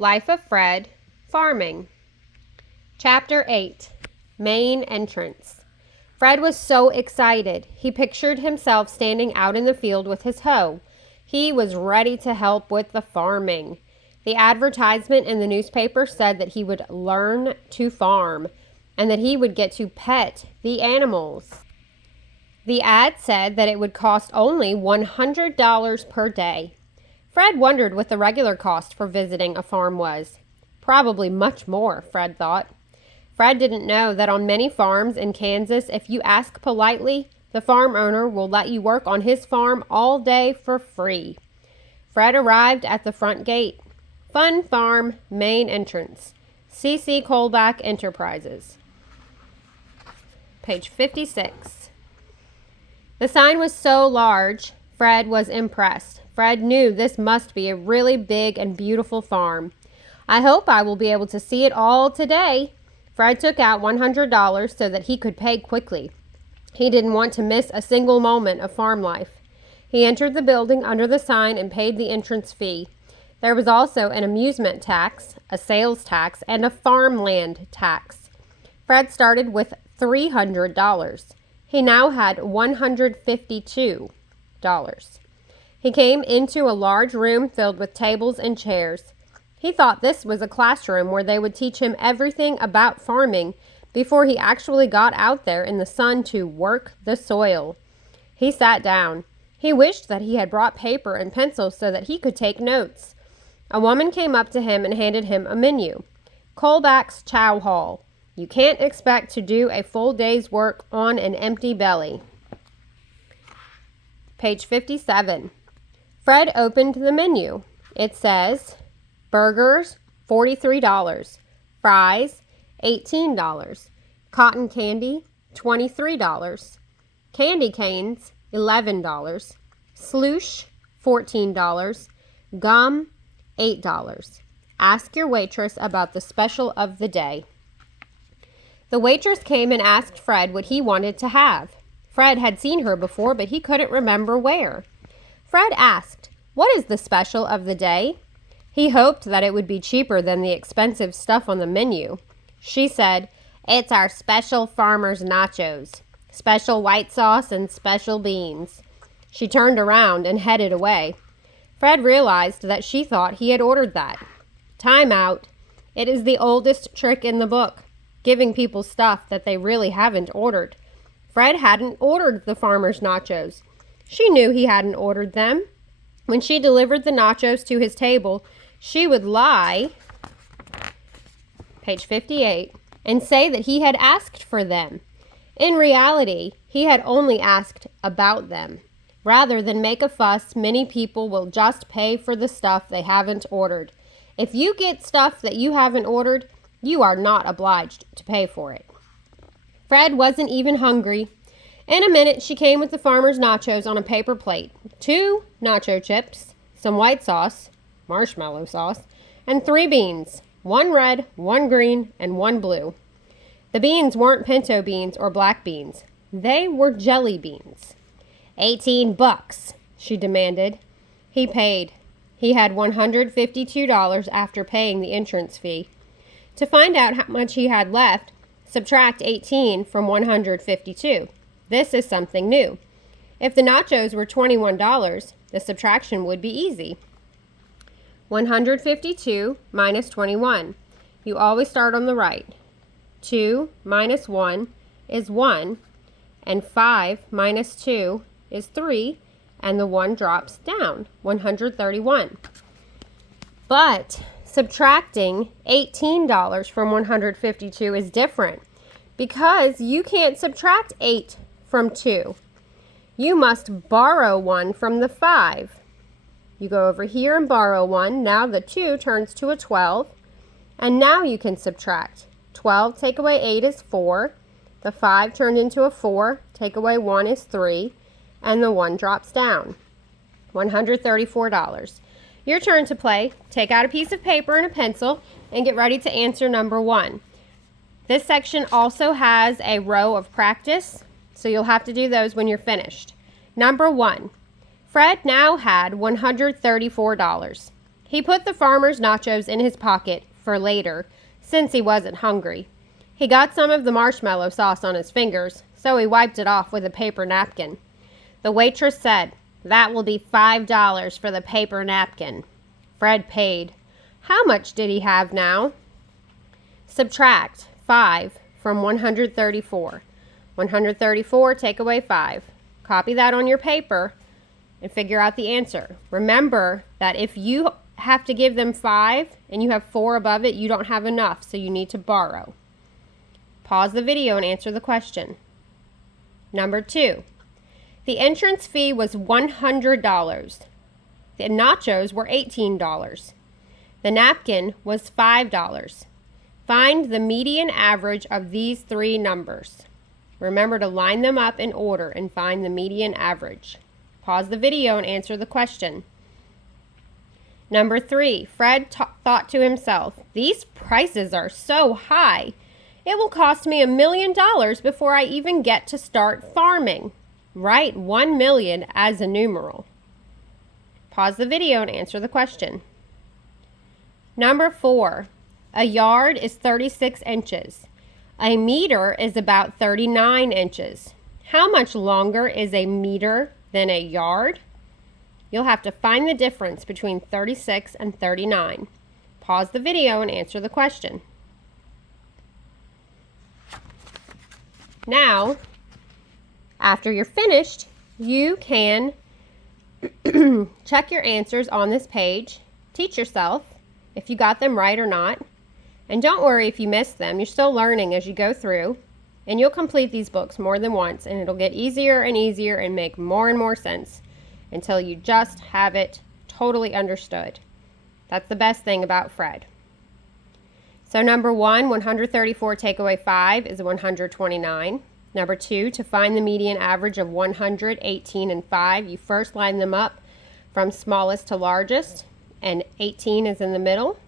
Life of Fred, Farming. Chapter 8, Main Entrance. Fred was so excited. He pictured himself standing out in the field with his hoe. He was ready to help with the farming. The advertisement in the newspaper said that he would learn to farm and that he would get to pet the animals. The ad said that it would cost only $100 per day. Fred wondered what the regular cost for visiting a farm was. Probably much more, Fred thought. Fred didn't know that on many farms in Kansas, if you ask politely, the farm owner will let you work on his farm all day for free. Fred arrived at the front gate. Fun Farm, Main Entrance. C.C. Colback Enterprises. Page 56. The sign was so large, Fred was impressed. Fred knew this must be a really big and beautiful farm. I hope I will be able to see it all today. Fred took out $100 so that he could pay quickly. He didn't want to miss a single moment of farm life. He entered the building under the sign and paid the entrance fee. There was also an amusement tax, a sales tax, and a farmland tax. Fred started with $300. He now had $152. He came into a large room filled with tables and chairs. He thought this was a classroom where they would teach him everything about farming before he actually got out there in the sun to work the soil. He sat down. He wished that he had brought paper and pencils so that he could take notes. A woman came up to him and handed him a menu. Colback's Chow Hall. You can't expect to do a full day's work on an empty belly. Page 57. Fred opened the menu. It says, burgers, $43. Fries, $18. Cotton candy, $23. Candy canes, $11. Sloosh, $14. Gum, $8. Ask your waitress about the special of the day. The waitress came and asked Fred what he wanted to have. Fred had seen her before, but he couldn't remember where. Fred asked, "What is the special of the day?" He hoped that it would be cheaper than the expensive stuff on the menu. She said, "It's our special farmer's nachos. Special white sauce and special beans." She turned around and headed away. Fred realized that she thought he had ordered that. Time out. It is the oldest trick in the book, giving people stuff that they really haven't ordered. Fred hadn't ordered the farmer's nachos. She knew he hadn't ordered them. When she delivered the nachos to his table, she would lie, page 58, and say that he had asked for them. In reality, he had only asked about them. Rather than make a fuss, many people will just pay for the stuff they haven't ordered. If you get stuff that you haven't ordered, you are not obliged to pay for it. Fred wasn't even hungry. In a minute, she came with the farmer's nachos on a paper plate. 2 nacho chips, some white sauce, marshmallow sauce, and 3 beans. 1 red, 1 green, and 1 blue. The beans weren't pinto beans or black beans. They were jelly beans. $18, she demanded. He paid. He had $152 after paying the entrance fee. To find out how much he had left, subtract 18 from 152. This is something new. If the nachos were $21, the subtraction would be easy. 152 minus 21. You always start on the right. 2 minus 1 is 1, and 5 minus 2 is 3, and the 1 drops down, 131. But subtracting $18 from 152 is different because you can't subtract 8 from 2. You must borrow 1 from the 5. You go over here and borrow 1. Now the 2 turns to a 12. And now you can subtract. 12 take away 8 is 4. The 5 turned into a 4. Take away 1 is 3. And the 1 drops down. $134. Your turn to play. Take out a piece of paper and a pencil and get ready to answer number 1. This section also has a row of practice, so you'll have to do those when you're finished. Number 1. Fred now had $134. He put the farmer's nachos in his pocket for later, since he wasn't hungry. He got some of the marshmallow sauce on his fingers, so he wiped it off with a paper napkin. The waitress said, "That will be $5 for the paper napkin." Fred paid. How much did he have now? Subtract 5 from 134. 134, take away 5. Copy that on your paper and figure out the answer. Remember that if you have to give them 5 and you have 4 above it, you don't have enough, so you need to borrow. Pause the video and answer the question. Number 2. The entrance fee was $100. The nachos were $18. The napkin was $5. Find the median average of these 3 numbers. Remember to line them up in order and find the median average. Pause the video and answer the question. Number 3, Fred thought to himself, "These prices are so high. It will cost me $1 million before I even get to start farming." Write 1 million as a numeral. Pause the video and answer the question. Number 4, a yard is 36 inches. A meter is about 39 inches. How much longer is a meter than a yard? You'll have to find the difference between 36 and 39. Pause the video and answer the question. Now, after you're finished, you can check your answers on this page. Teach yourself if you got them right or not. And don't worry if you missed them. You're still learning as you go through. And you'll complete these books more than once, and it'll get easier and easier and make more and more sense until you just have it totally understood. That's the best thing about Fred. So number 1, 134 take away 5 is 129. Number 2, to find the median average of 100, 18, and 5, you first line them up from smallest to largest, and 18 is in the middle.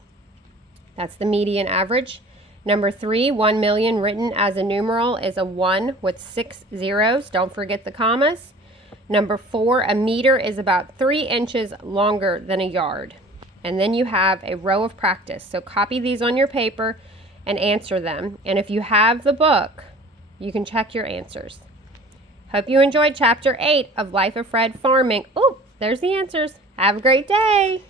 That's the median average. Number 3, 1 million written as a numeral is a 1 with 6 zeros. Don't forget the commas. Number 4, a meter is about 3 inches longer than a yard. And then you have a row of practice. So copy these on your paper and answer them. And if you have the book, you can check your answers. Hope you enjoyed Chapter 8 of Life of Fred Farming. Oh, there's the answers. Have a great day.